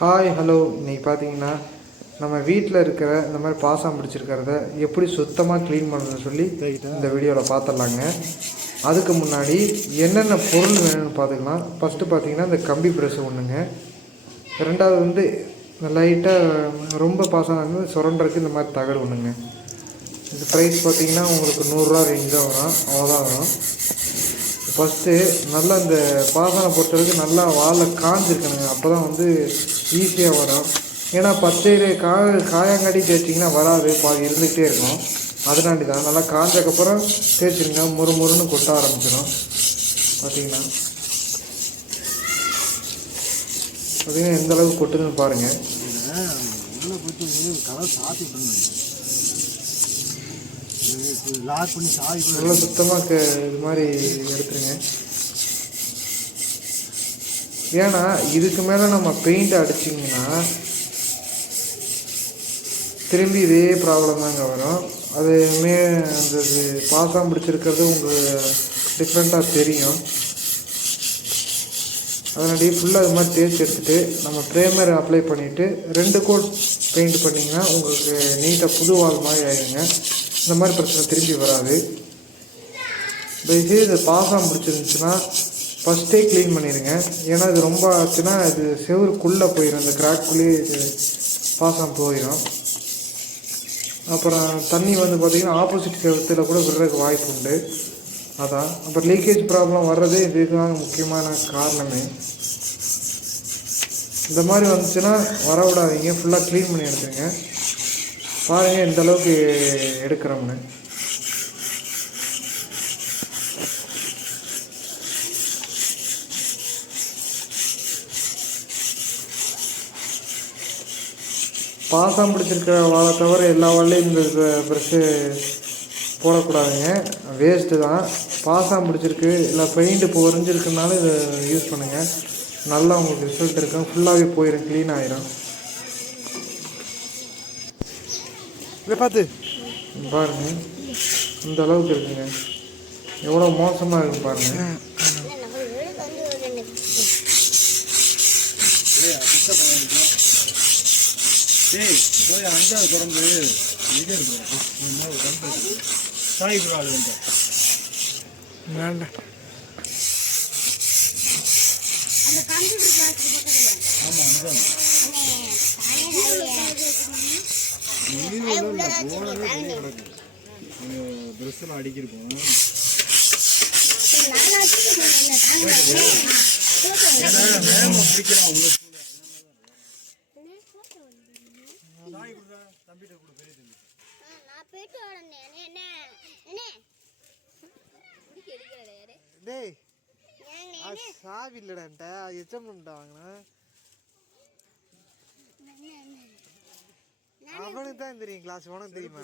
Hi hello இன்றைக்கி பார்த்தீங்கன்னா நம்ம வீட்டில் இருக்கிற இந்த மாதிரி பாசம் பிடிச்சிருக்கிறத எப்படி சுத்தமாக க்ளீன் பண்ணுறதுன்னு சொல்லி இந்த வீடியோவில் பார்த்துடலாங்க அதுக்கு முன்னாடி என்னென்ன பொருள் வேணும்னு பார்த்துக்கலாம் ஃபஸ்ட்டு பார்த்தீங்கன்னா இந்த கம்பி ப்ரெஷ் ஒன்றுங்க ரெண்டாவது வந்து லைட்டாக ரொம்ப பாசம் வந்து சுரண்டுறதுக்கு இந்த மாதிரி தகடு ஒன்றுங்க இது ப்ரைஸ் பார்த்தீங்கன்னா உங்களுக்கு நூறுரூவா ரேஞ்ச் தான் வரும். அவ்வளோதான் வரும். ஃபஸ்ட்டு நல்லா இந்த பாசனை பொறுத்தவரைக்கும் நல்லா வாழை காஞ்சிருக்கணுங்க. அப்போ தான் வந்து ஈஸியாக வரும். ஏன்னா பச்சை கா காயங்காட்டி தேய்ச்சிங்கன்னா வராது. பாதி இருந்துகிட்டே இருக்கும். அதனாண்டி தான் நல்லா காஞ்சக்கப்புறம் தேய்ச்சிருங்க முறு முறுன்னு கொட்ட ஆரம்பிச்சிடும் பார்த்தீங்கன்னா பார்த்தீங்கன்னா எந்த அளவுக்கு கொட்டுதுன்னு பாருங்கள் கலர் லாக் பண்ணி சாவி நல்லா சுத்தமாக இது மாதிரி எடுத்துருங்க. ஏன்னா இதுக்கு மேலே நம்ம பெயிண்ட் அடிச்சிங்கன்னா திரும்பி இதே ப்ராப்ளம் தாங்க வரும். அதுமே அந்த இது பாசம் பிடிச்சிருக்கிறது உங்களுக்கு டிஃப்ரெண்ட்டாக தெரியும். அதனாடி ஃபுல்லாக அது மாதிரி தேய்ச்சி எடுத்துகிட்டு நம்ம ப்ரேமர் அப்ளை பண்ணிவிட்டு ரெண்டு கோட் பெயிண்ட் பண்ணிங்கன்னா உங்களுக்கு நீட்டாக புது வால் மாதிரி ஆகிடுங்க இந்த மாதிரி பிரச்சனை திரும்பி வராது. தயவுசெய்து இது பாசம் பிடிச்சிருந்துச்சுன்னா ஃபஸ்ட்டே க்ளீன் பண்ணிடுங்க ஏன்னா இது ரொம்ப ஆச்சுன்னா இது செவருக்குள்ளே போயிடும் இந்த கிராக்குள்ளேயே இது பாசம் போயிடும் அப்புறம் தண்ணி வந்து பார்த்திங்கன்னா ஆப்போசிட் செவத்தில் கூட விடுறதுக்கு வாய்ப்பு உண்டு. அதான். அப்புறம் லீக்கேஜ் ப்ராப்ளம் வர்றதே இதுதான் முக்கியமான காரணமே. இந்த மாதிரி வந்துச்சுன்னா வர விடாதீங்க. ஃபுல்லாக க்ளீன் பண்ணி எடுத்துங்க பாருங்கள் எந்த அளவுக்கு எடுக்கிறோம்னு. பாசம் பிடிச்சிருக்கிற வாழை தவிர எல்லா வாழையும் இந்த ப்ரெஷ்ஷு போடக்கூடாதுங்க. வேஸ்ட்டு தான். பாசம் பிடிச்சிருக்கு. இல்லை பெயிண்ட் இப்போ உறிஞ்சிருக்குனால இதை யூஸ் பண்ணுங்கள் நல்லா உங்களுக்கு ரிசல்ட் இருக்கும். ஃபுல்லாகவே போயிடும் க்ளீன் ஆயிரும். இதை பார்த்து. பாருங்க. இந்த அளவுக்கு இருக்குங்க. எவ்வளோ மோசமாக இருக்கு பாருங்க. டேய் போய் அஞ்சாவது திறந்து இது இருக்கு சாய் வந்து வேண்டாம் பக்கத்துல ஆமாம் அதுதான் ட்ரெஸ்ஸெல்லாம் அடிக்கிருக்கோம் ஏன்னா மேம் சாய் கொடுறா தம்பிகிட்ட கொடு பெரிய தம்பி. நான் போயிட்டு வரேன். என்ன என்ன டேய் அது சாவி இல்லைடான்ட்ட எச்சம் வாங்கினா. அவனுக்கு தான் தெரியும் கிளாஸ் உனக்கு தெரியுமா?